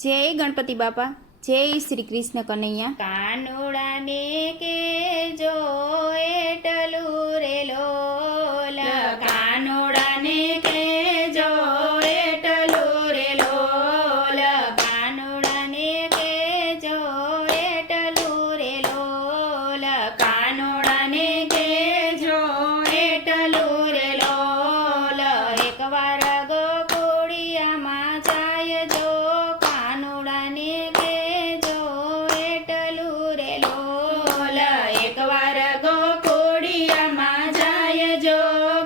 જય ગણપતિ બાપા, જય શ્રી કૃષ્ણ કનૈયા। કાનુડાને કેજો એટલું રે લોલ, કાનુડાને કેજો એટલું રે લોલ, કાનુડાને કેજો એટલું રે લોલ, કાનુડાને કેજો એટલું રે લોલ। એકવાર ગોકુળિયામાં જાય જો, કાનુડાને કેજો એટલું રે લોલ। એકવાર ગોકુળિયામાં જાય જો,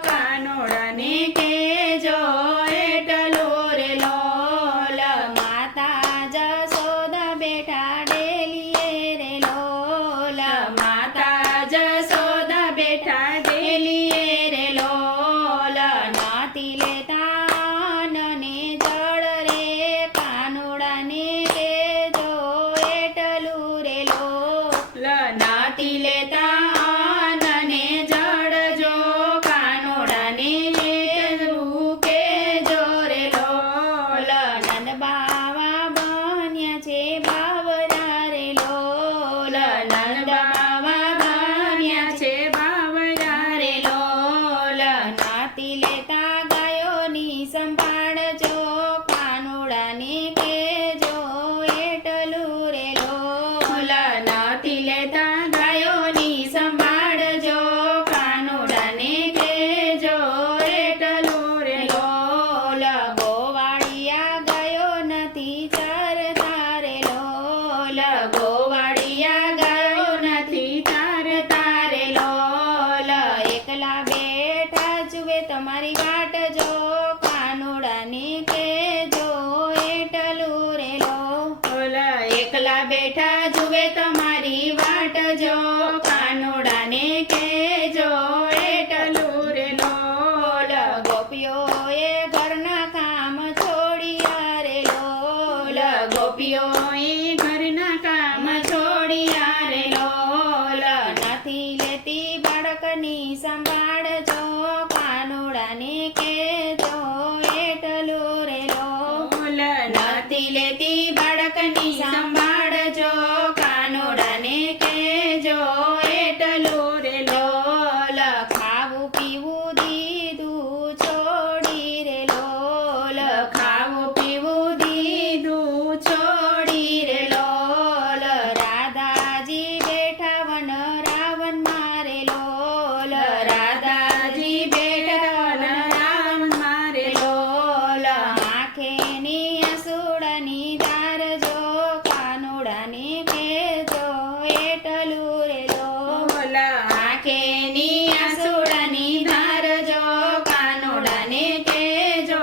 કાનુડાને કેજો એટલું રે લોલ। માતા જશોદા બેઠા ડેલીએ રે લોલ, માતા જશોદા બેઠા ડેલીએ રે લોલ। નાતી લેતા નને જળ રે, કાનુડાને કેજો એટલું રે લોલ। નાતી લેતા નને જળ જો, કાનુડાને એટલું કેજો રે લોલ। નંદ બાવા બન્યા છે બાવરા રે લોલ, નંદ બાવા બન્યા છે બાવરા રે લોલ। નાતી લેતા ગાયોની સંભાળજો, કાનુડાને કેજો એટલું રે લોલ। નાતી લેતા ગાયોની સંભાળજો, કાનુડાને કેજો એટલું રે લોલ। ગોવાળિયા ગાયો નથી ચરતા રે લોલ, ગોવાળિયા ગાયો નથી ચરતા રે લોલ। એકલા બેઠા જુએ તમારી વાટ જો, કાનુડાને કેજો એટલું રે લોલ। એકલા બેઠા જુએ તમારી વાટ જો, કાનુડાને કેજો એટલું રે લોલ। ગોપીઓએ ઘરના કામ છોડ્યા રે લોલ, ગોપીઓએ ઘરના કામ છોડ્યા રે લોલ। નથી લેતી બાળકની સંભાળજો, કાનુડાને કેજો એટલું રે લોલ। નથી લેતી બાળકની સંભાળજો, કાનુડાને કેજો એટલું રે લોલ। ખાવું પીવું દીધું છોડી રે લોલ, ખાવું પીવું દીધું છોડી રે લોલ। રાધાજી બેઠા વન રાવણ મારે લોલ, રાધાજી બેઠા વન રાવણ મારે લોલ। આંખેની આસુડાની ધાર જો, કાનુડાને કેજો એટલું રે લોલ। આંખેની આસુડાની ધાર જો, કાનુડાને કેજો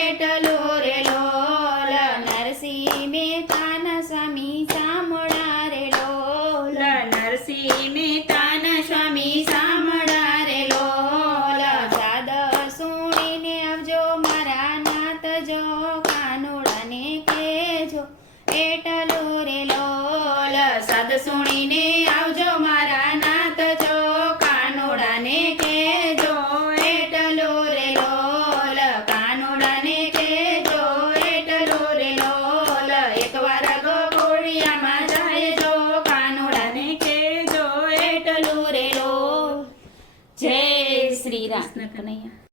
એટલું રે લોલ। નરસિંહ મહેતાના સ્વામી સાંભળા રે લોલ, નરસિંહ મહેતાના સ્વામી સાંભળા રે લોલ। ચાદર સુણીને આવજો મારા નાથ જો, કાનુડાને કેજો એટલું રે લોલ। સદ સુણીને આવજો મારા નાથ જો, કાનુડાને કેજો એટલું રે લોલ। કાનુડાને કેજો એટલું રે લોલ। એકવાર ગોકુળિયામાં જાય જો, કાનુડાને કેજો એટલું રે લોલ। જય શ્રી રામ કનૈયા।